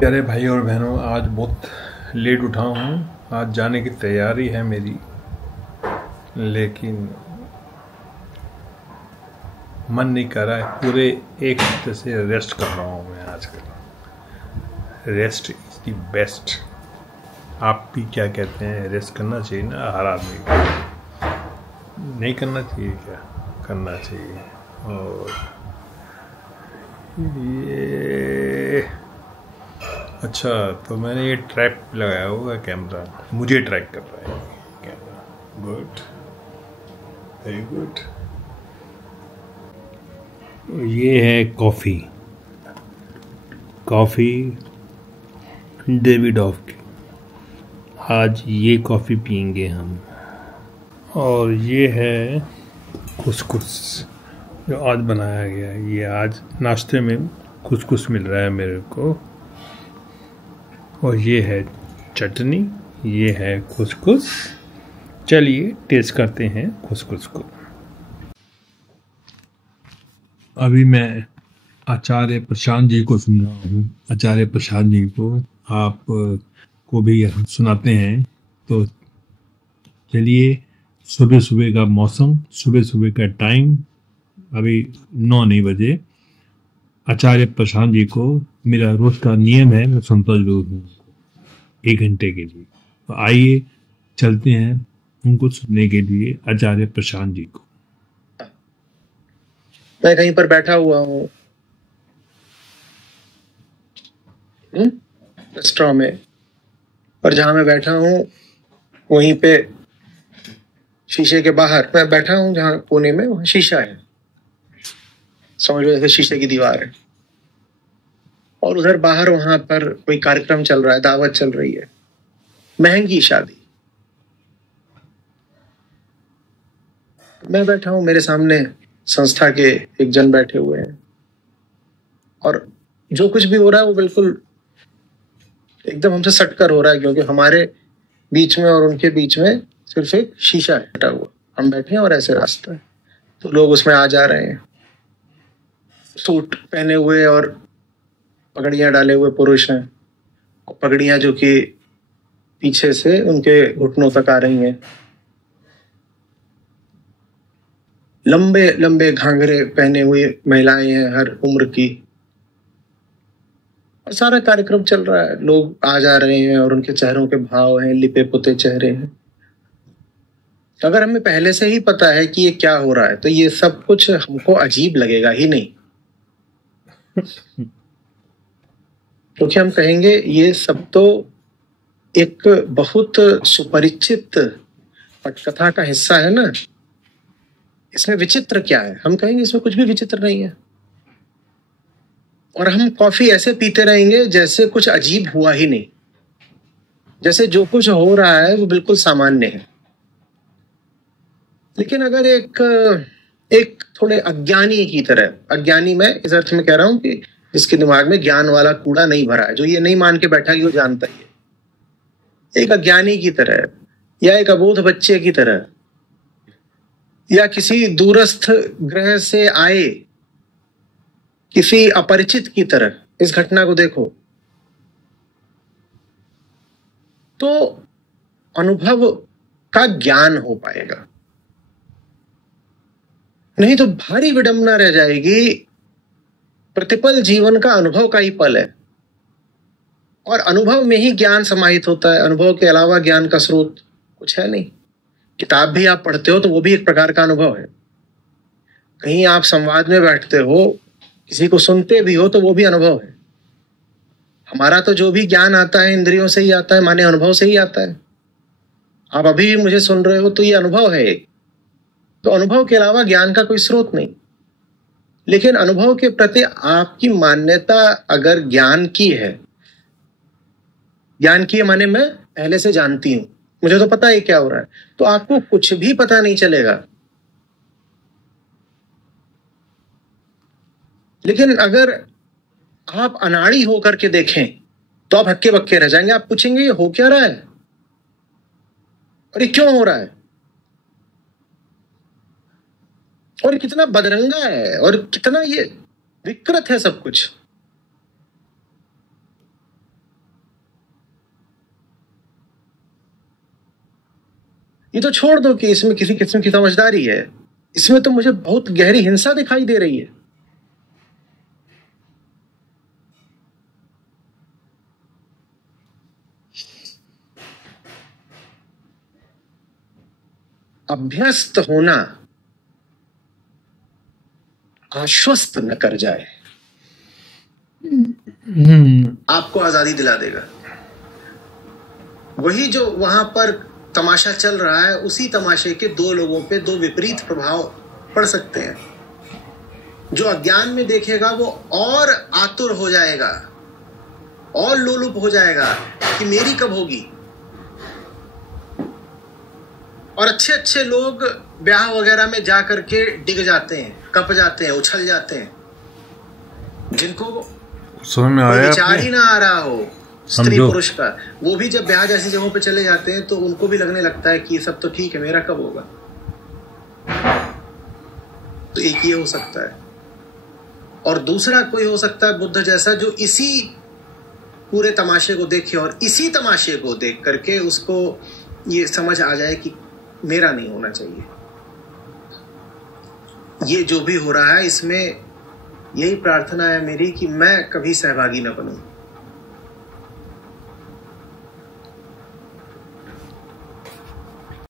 प्यारे भाई और बहनों, आज बहुत लेट उठा हूँ। आज जाने की तैयारी है मेरी, लेकिन मन नहीं कर रहा है। पूरे एक हफ्ते से रेस्ट कर रहा हूँ मैं आजकल। Rest is the best. आप भी क्या कहते हैं? रेस्ट करना चाहिए ना हर आदमी को? नहीं करना चाहिए क्या? करना चाहिए। और ये अच्छा, तो मैंने ये ट्रैप लगाया हुआ है, कैमरा मुझे ट्रैक कर रहा है कैमरा। Good, very good. ये है कॉफ़ी डेविडॉफ की। आज ये कॉफ़ी पियेंगे हम। और ये है कुसकुस जो आज बनाया गया है। ये आज नाश्ते में कुसकुस मिल रहा है मेरे को। और ये है चटनी, ये है कुसकुस। चलिए टेस्ट करते हैं कुसकुस को। अभी मैं आचार्य प्रशांत जी को सुन रहा हूँ। आचार्य प्रशांत जी को आप को भी सुनाते हैं। तो चलिए, सुबह सुबह का मौसम, सुबह सुबह का टाइम, अभी 9 नहीं बजे। आचार्य प्रशांत जी को मेरा रोज का नियम है, मैं सुनता जरूर हूँ 1 घंटे के लिए। तो आइए चलते हैं उनको सुनने के लिए, आचार्य प्रशांत जी को। मैं कहीं पर बैठा हुआ हूँ रेस्टोरेंट में, और जहां मैं बैठा हूँ वहीं पे शीशे के बाहर मैं बैठा हूँ, जहां कोने में वहां शीशा है। समझ लो जैसे शीशे की दीवार है, और उधर बाहर वहां पर कोई कार्यक्रम चल रहा है, दावत चल रही है, महंगी शादी। मैं बैठा हूँ, मेरे सामने संस्था के एक जन बैठे हुए हैं, और जो कुछ भी हो रहा है वो बिल्कुल एकदम हमसे सटकर हो रहा है, क्योंकि हमारे बीच में और उनके बीच में सिर्फ एक शीशा है हटा हुआ। हम बैठे हैं और ऐसे रास्ता है, तो लोग उसमें आ जा रहे हैं। सूट पहने हुए और पगड़ियां डाले हुए पुरुष हैं, पगड़ियां जो कि पीछे से उनके घुटनों तक आ रही हैं। लंबे लंबे घाघरे पहने हुए महिलाएं हैं हर उम्र की, और सारा कार्यक्रम चल रहा है। लोग आ जा रहे हैं और उनके चेहरों के भाव हैं, लिपे पुते चेहरे हैं। अगर हमें पहले से ही पता है कि ये क्या हो रहा है, तो ये सब कुछ हमको अजीब लगेगा ही नहीं, क्योंकि हम कहेंगे ये सब तो एक बहुत सुपरिचित पटकथा का हिस्सा है ना, इसमें विचित्र क्या है? हम कहेंगे इसमें कुछ भी विचित्र नहीं है, और हम कॉफी ऐसे पीते रहेंगे जैसे कुछ अजीब हुआ ही नहीं, जैसे जो कुछ हो रहा है वो बिल्कुल सामान्य है। लेकिन अगर एक थोड़े अज्ञानी की तरह, अज्ञानी मैं इस अर्थ में कह रहा हूं कि जिसके दिमाग में ज्ञान वाला कूड़ा नहीं भरा है, जो ये नहीं मान के बैठा कि वो जानता ही है, एक अज्ञानी की तरह, या एक अबोध बच्चे की तरह, या किसी दूरस्थ ग्रह से आए किसी अपरिचित की तरह इस घटना को देखो, तो अनुभव का ज्ञान हो पाएगा। नहीं तो भारी विडंबना रह जाएगी। प्रतिपल जीवन का अनुभव का ही पल है, और अनुभव में ही ज्ञान समाहित होता है। अनुभव के अलावा ज्ञान का स्रोत कुछ है नहीं। किताब भी आप पढ़ते हो तो वो भी एक प्रकार का अनुभव है। कहीं आप संवाद में बैठते हो, किसी को सुनते भी हो, तो वो भी अनुभव है। हमारा तो जो भी ज्ञान आता है इंद्रियों से ही आता है, माने अनुभव से ही आता है। आप अभी भी मुझे सुन रहे हो तो ये अनुभव है। तो अनुभव के अलावा ज्ञान का कोई स्रोत नहीं। लेकिन अनुभव के प्रति आपकी मान्यता अगर ज्ञान की है, ज्ञान की माने मैं पहले से जानती हूं, मुझे तो पता है क्या हो रहा है, तो आपको कुछ भी पता नहीं चलेगा। लेकिन अगर आप अनाड़ी होकर के देखें तो आप हक्के बक्के रह जाएंगे। आप पूछेंगे ये हो क्या रहा है, और ये क्यों हो रहा है, और ये कितना बदरंगा है, और कितना ये विकृत है सब कुछ। ये तो छोड़ दो कि इसमें किसी किस्म की समझदारी है, इसमें तो मुझे बहुत गहरी हिंसा दिखाई दे रही है। अभ्यस्त होना आश्वस्त न कर जाए, आपको आजादी दिला देगा। वही जो वहां पर तमाशा चल रहा है, उसी तमाशे के दो लोगों पे दो विपरीत प्रभाव पड़ सकते हैं। जो अज्ञान में देखेगा वो और आतुर हो जाएगा और लोलुप हो जाएगा कि मेरी कब होगी। और अच्छे अच्छे लोग ब्याह वगैरह में जा करके डिग जाते हैं, कप जाते हैं, उछल जाते हैं, जिनको समझ में आया, विचार ही ना आ रहा हो स्त्री पुरुष का। वो भी जब ब्याह जैसी जगहों पे चले जाते हैं तो उनको भी लगने लगता है कि ये सब तो ठीक है, मेरा कब होगा। तो एक ये हो सकता है, और दूसरा कोई हो सकता है बुद्ध जैसा, जो इसी पूरे तमाशे को देखे और इसी तमाशे को देख करके उसको ये समझ आ जाए कि मेरा नहीं होना चाहिए। ये जो भी हो रहा है इसमें यही प्रार्थना है मेरी कि मैं कभी सहभागी न बनूं।